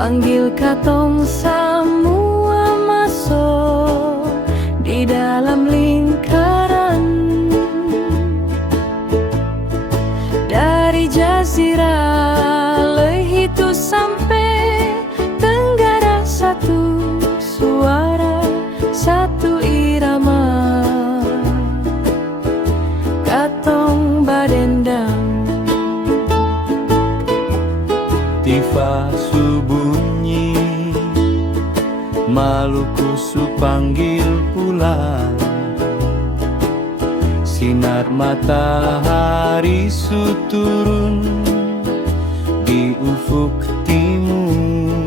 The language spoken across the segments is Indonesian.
Panggil katong semua masuk di dalam lingkaran. Dari jazirah Lehitu sampai Tenggara, satu suara, satu irama, katong badendang. Tifa su bunyi, Maluku su panggil pulang. Sinar matahari su turun di ufuk timur.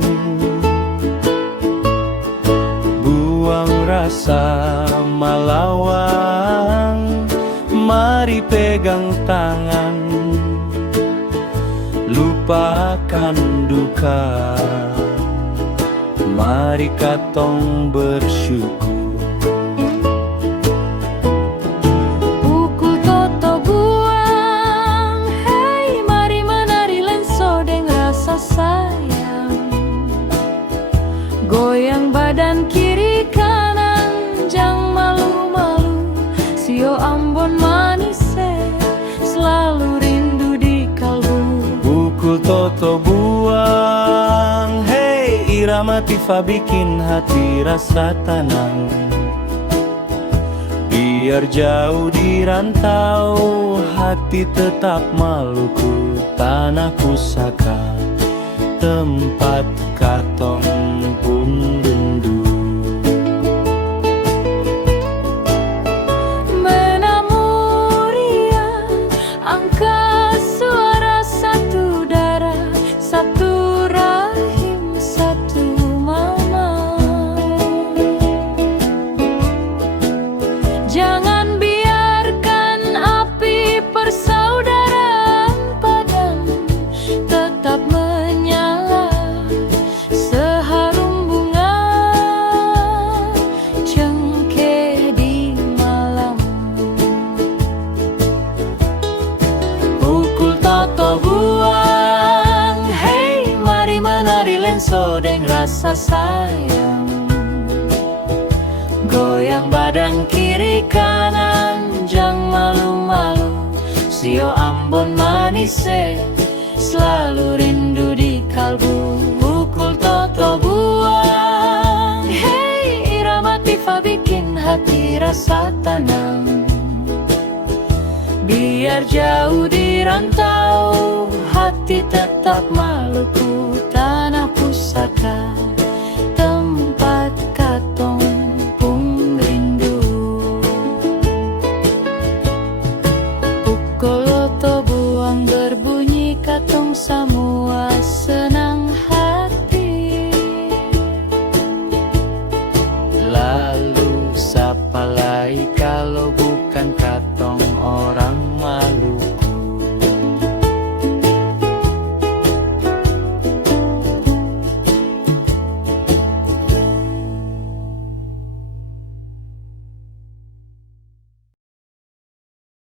Buang rasa malawang, mari pegang tangan, lupakan duka, mari katong bersyukur. Pukul toto buang, hei mari menari lenso deng rasa sayang. Goyang badan kiri kanan, jang malu-malu, sio Ambon manise, selalu rindu di kalbu. Pukul toto buang, hei irama Tifa bikin hati rasa tenang. Biar jauh di rantau, hati tetap Maluku, tanah pusaka, tempat katong pun rindu. Menamuria angka suara, satu darah, satu rahim, satu mama. Jangan biarkan api persaudaraan padam, tetap menyala seharum bunga cengkeh di malam. Pukul toto buang, hei mari menari lenso deng rasa sayang. Goyang badan kiri kanan, jang malu-malu, sio Ambon manise, selalu rindu di kalbu. Pukul toto buang, hei irama Tifa bikin hati rasa tenang. Biar jauh di rantau, hati tetap Maluku, tanah pusaka, tempat katong pun rindu. Pukul toto buang berbunyi, katong sama